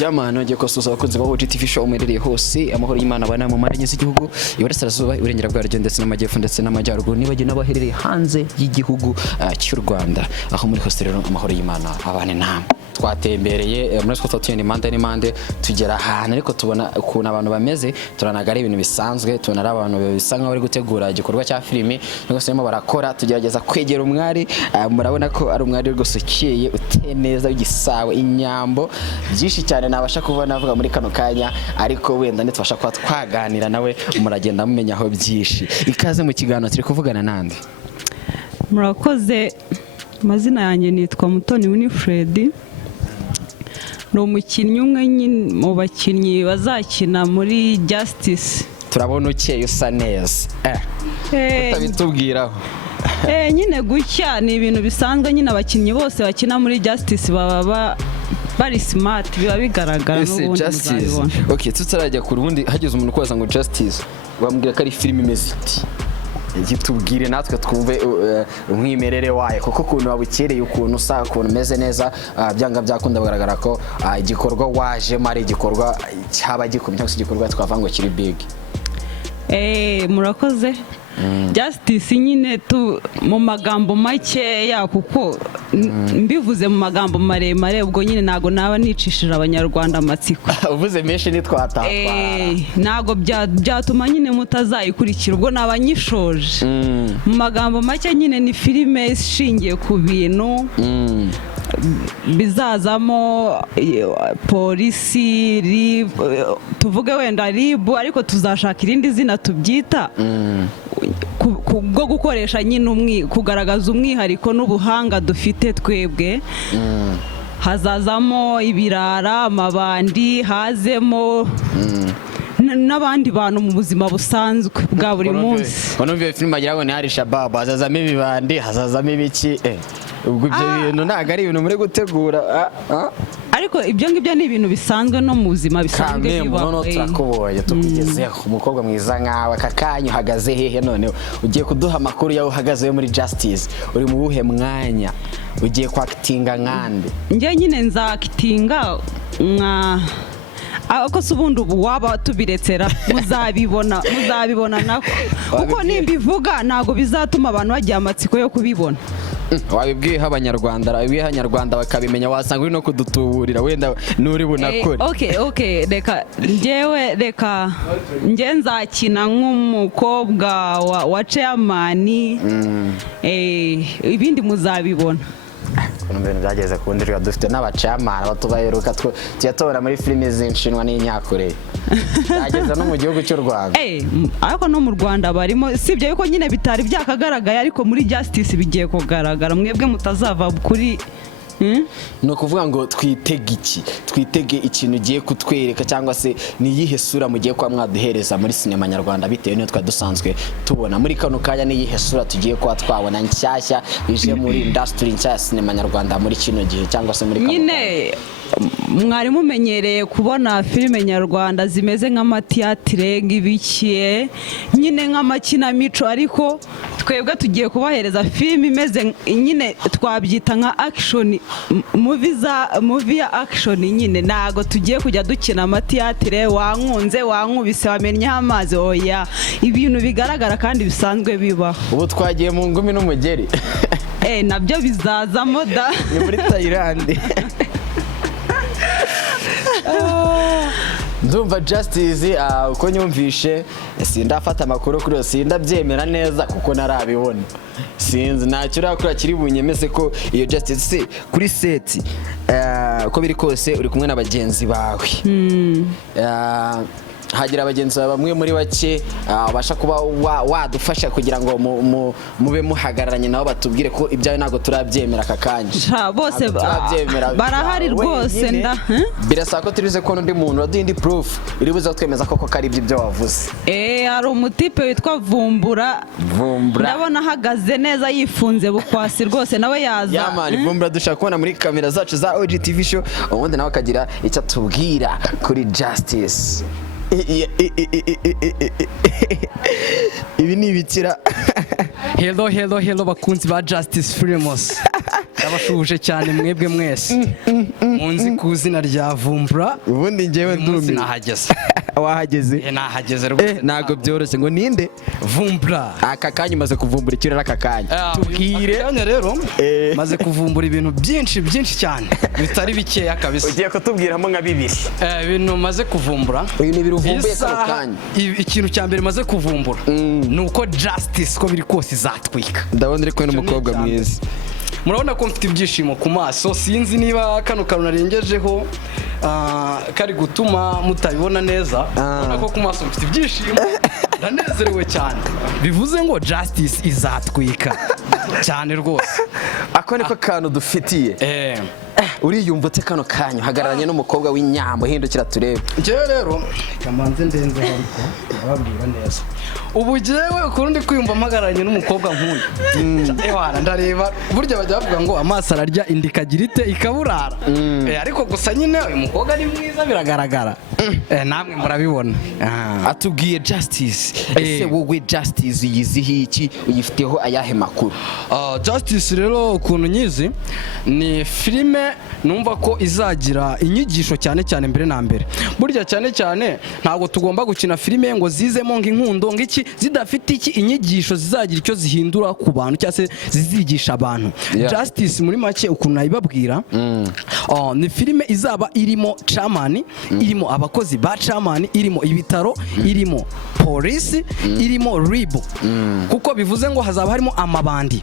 Yamano ngiye kosoza abakunzi ba yago-tv-show umerereye hose amahoro y'Imana abana mu maranye z'igihugu iburasirazuba iburengera bwaryo ndetse n'amajyepfo ndetse n'amajyaruguru nibagiye n'abaherereye hanze y'igihugu cy'u Rwanda aho muri hose rero amahoro y'Imana abane namwe twatembereye muri Scott Tune mande tugera ahantu ariko tubona ukuntu abantu bameze turanaga ari ibintu bisanzwe tubona ari abantu bisa nkaho bari gutegura igikorwa cya filimi niko sema barakora tugerageza kwegera umwari murabona ko ari umwari rwose ukeye uteneza w'igisawe inyambo byinshi cyane nabasha kubona avuga muri kano kanya ariko wenda nitubasha kwa twaganira nawe muragenda mumenya aho byinshi ikaze mu kiganiro turi kuvugana nande murakoze amazina yanjye nitwa Mutoni Winifred no umukinnyi umwe mu bakinnyi bazakina muri Justice turabona ukeye usa neza utabitubwiraho nyine gutya ni ibintu bisanzwe nyine abakinnyi bose bakina muri Justice baba bari smart biba bigaragara n'ubundi muzabibona. Okay, tutarajya ku rubundi hageze umuntu kwaza ngo Justice bamubwira ko ari film imeze iti gitubwire natwe twumve umwimerere wayo kuko ukuntu wabukereye ukuntu usa ukuntu meze neza byanga byakunda bagaragara ko igikorwa waje mari igikorwa cyaba gikomye cyangwa igikorwa twavango kiri big murakoze Justice nyine mu magambo make ya kuko mbivuze mu magambo maremare ubwo nyine nago naba nicishije abanyarwanda amatsiko uvuze menshi nitwatapara nago byatuma nyine mutazayikurikira ubwo nabanyishoje mu magambo make nyine ni filime ishingiye ku bintu bizazamo polisi tuvuge wenda ribu ariko tuzashaka irindi zina tubyita bwo gukoresha nyine kugaragaza umwihariko n'ubuhanga dufite twebwe hazazamo ibirara amabandi hazemo n'abandi bantu mu buzima busanzwe bwa buri munsi banumviye film bagira ngo ni hari shabab hazazamo ibibandi hazazamo ibiki ubwo ibyo bintu ntago ari ibintu muri gutegura ariko ibyo ngibyo ni ibintu bisanzwe no mu buzima bisanzwe bibaho turakuboye tukugezeho umukobwa mwiza nkawe akakanyu uhagaze hehe none ugiye kuduha amakuru yawe uhagaze muri Justice uri mu buhe mwanya ugiye kwakitinga nkande njye nyine nzakitinga ako subundi ubu waba tubiretsera muzabibona nako kuko nimbivuga ntago bizatuma abantu bagira amatsiko yo kubibona wabibwiye abanyarwanda bakabimenya wasanga uri no kudutuburira wenda nuri bunakore okay reka njye nzakina nk'umukobwa wa chairman ibindi muzabibona ibintu byageze ku ndirimbo dufite n'abacamana batubaheruka tuyatobora muri filime z'inshinwa n'inyakure byageze no mu gihugu cy'u Rwanda ariko no mu Rwanda barimo sibyo yuko nyine bitari byakagaragaye ariko muri Justice bigiye kugaragara mwebwe mutazava kuri no kuvuga ngo twitege ikintu ugiye kutwereka cyangwa se ni yihe sura mugiye kwa mwaduhereza muri sinema nyarwanda bitewe n'iyo twadusanzwe tubona muri kano kanya ni yihe sura tugiye kwa twabona nshyashya bije muri industry nshya sinema nyarwanda muri kino gihe cyangwa se muri nyine mwari mumenyereye kubona filime nyarwanda zimeze nk'amatiatire ng'ibikiye nyine nk'amakinamico ariko twebwe tugiye kubahereza filime imeze nyine twabyita nka action movie ya action nyine nago tugiye kujya dukina amatiatire wankunze wankubise wamennye amazi oya ibintu bigaragara kandi bisanzwe bibaho ubu twagiye mu ngumi n'umugeri nabyo bizazamo da ni muri Thailand ndumva Justice uko nyumvishe sindafata amakuru kuri sindabyemera neza kuko narabibona sinzi ntacyo urakora kiri bunyemeze ko iyo Justice kuri set uko biri kose uri kumwe n'abagenzi bawe hagira abagenzi bamwe muri bake abasha kuba wadufasha kugira ngo mube muhagararanye nabo batubwire ko ibyawe ntago turabyemera akakanya bose barahari rwose birasaba ko turize ko n'undi muntu waduha indi proof iri buze twemeza koko ari ibyo wavuze hari umutipe witwa Vumbura ndabona ahagaze neza yifunze bukwasi rwose nawe yaza yamani Vumbura dushaka kubona muri kamera zacu za yago-tv-show ubundi nawe akagira icyo atubwira kuri Justice ibi ni ibikira hello bakunzi ba Justice Films ndabashuje cyane mwebwe mwese munzi ku izina rya Vumbura. ubundi ngewe ndumye nahageze. wahageze nahageze rwose ntago byoroshye ngo ninde Vumbura. aka kanya umaze kuvumbura ikirere aka kanya tubwire rero maze kuvumbura ibintu byinshi cyane bitari bikeya kabisa. ugiye kutubwiramo nka bibiri ibintu maze kuvumbura. uyu ni biruvumbuye kano kanya. ikintu cya mbere maze kuvumbura ni uko Justice ko biri kose izatwika. ndabona uri kumwe n'umukobwa mwiza. murabona ko mfite ibyishimo ku maso, sinzi niba kano kantu narengejeho kari gutuma mutabibona neza. urabona ko ku maso mfite ibyishimo, ndanezerewe cyane. bivuze ngo Justice izatwika cyane rwose. ako niko kantu dufitiye. uriyumvutse kano kanya uhagararanye n'umukobwa w'inyambo, hindukira turebe. njyewe rero kamanze ndenze ariko ababwira neza. ubu njyewe ukundi kwiyumva mpagararanye n'umukobwa nk'uyu. ndareba burya bajya bavuga ngo amaso ararya indi ikagira ite ikaburara. ariko gusa nyine uyu mukobwa ni mwiza biragaragara. namwe murabibona. atubwiye Justice. ese wowe Justice uyiziho iki, uyifiteho ayahe makuru? Justice rero ukuntu nyizi ni filime numva ko izagira inyigisho cyane cyane mbere na mbere. burya cyane cyane ntabwo tugomba gukina filime ngo zizemo nk'inkundo ng'iki zidafite iki inyigisho zizagira icyo zihindura ku bantu cyangwa se zizigisha abantu. Justice muri make ukuntu nayibabwira, ni filime izaba irimo camani, irimo abakozi ba camani, irimo ibitaro, irimo polisi, irimo ribu, kuko bivuze ngo hazaba harimo amabandi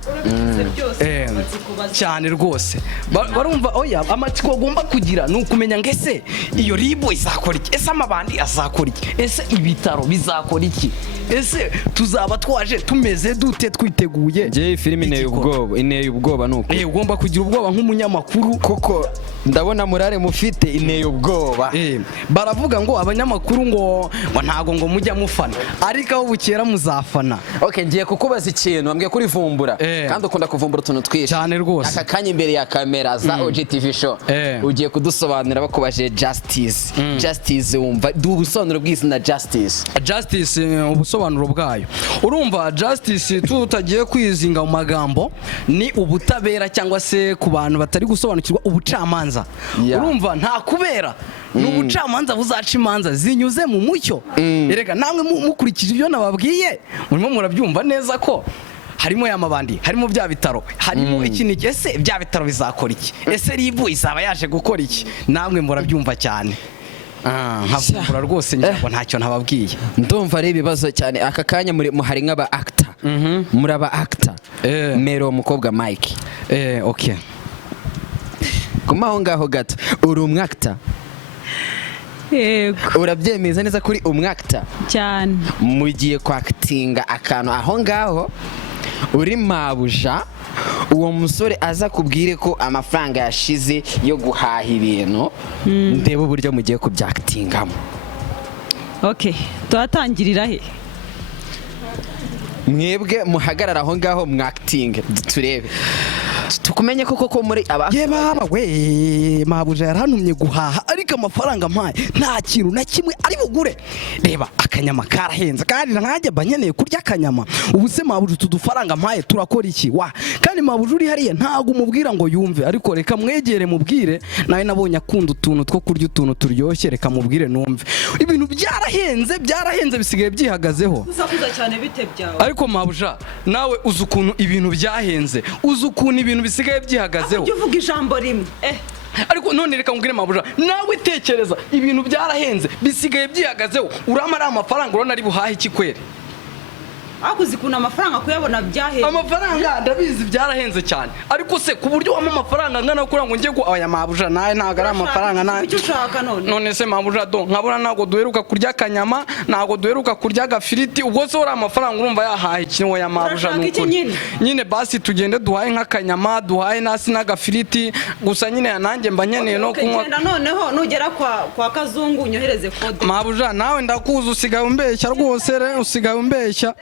cyane rwose. barumva oya amatsiko agomba kugira ni ukumenya ngo ese iyo ribu izakora iki, ese amabandi azakora iki, ese ibitaro bizakora iki, ese tuzaba twaje tumeze dute twiteguye. njye filime ineye ubwoba nuko ugomba kugira ubwoba nk'umunyamakuru, koko ndabona murare mufite ineye ubwoba. baravuga ngo abanyamakuru ngo ntago ngo mujya mufana, ariko aho bukera muzafana. Okay, ngiye kukubaza ikintu wambwiye kuri Vumbura, kandi ukunda kuvumbura utuntu twinshi cyane rwose. aka kanya imbere ya kamera za OG-TV-show ugiye kudusobanurira bakubaje Justice. Justice wumva ubusobanuro bw'izina Justice. Justice ubusobanuro bwayo, urumva Justice tutagiye kwizinga mu magambo ni ubutabera cyangwa se ku bantu batari gusobanukirwa ubucamanza. urumva nta kubera ni ubucamanza buzaca imanza zinyuze mu mucyo. erega namwe mukurikije ibyo nababwiye murimo murabyumva neza ko harimo y'amabandi, harimo bya bitaro, harimo iki ese bya bitaro bizakora iki, ese ribu izaba yaje gukora iki, namwe murabyumva cyane. nkavumbura rwose ngira ntacyo ntababwiye. ndumva ari ibibazo cyane aka kanya hari nk'aba actor. muri aba actor mero umukobwa Mike. okay, kumaho ngaho gato uri umwactor? yego. urabyemeza neza kuri umwactor cyane? mugiye kwakitinga akantu aho ngaho uri mabuja, uwo musore aza kubwire ko amafaranga yashize yo guhaha ibintu, ndebe uburyo mugiye kubyakitingamo. okay, tuhatangirira he? mwebwe muhagarara aho ngaho mwakitinge turebe tukumenye koko muri aba. baba we mabuja yarantumye guhaha, ariko amafaranga mpaye nta kintu na kimwe ari bugure. reba akanyama karahenze kandi nkanjye banyeneye kurya akanyama. ubu se mabuja tudufaranga mpaye turakora iki? kandi mabuja uri hariya ntago umubwira ngo yumve, ariko reka mwegere mubwire nawe nabonye akunda utuntu two kurya utuntu turyoshye, reka mubwire numve. ibintu byarahenze bisigaye byihagazeho. uzakuza cyane bite byawe? ariko mabuja nawe uzi ukuntu ibintu byahenze, uzi ukuntu ibintu bisigaye byihagazeho. ujye uvuga ijambo rimwe. ariko none reka ngubwire mabuja, nawe tekereza ibintu byarahenze bisigaye byihagazeho, urama ari amafaranga urabona ari buhahe iki kwere? akuzi kuna amafaranga kuyabona byahenze. amafaranga ndabizi byarahenze cyane, ariko se ku buryo wama amafaranga ngana kuri ngo ngiye aya mabuja naye ntago ari amafaranga naye. icyo ushaka none se mabuja nkabona ntago duheruka kurya akanyama, ntago duheruka kurya agafiriti, ubwo se uri amafaranga urumva yahaha ikintu ya mabuja n'ukuri. nyine basi tugende duhaye nk'akanyama, duhaye nasi n'agafiriti gusa, nyine nanjye mba nkeneye no kunywa. noneho nugera kwa kazungu unyohereze kode. mabuja nawe ndakuzi usigaye umbeshya rwose, usigaye umbeshya.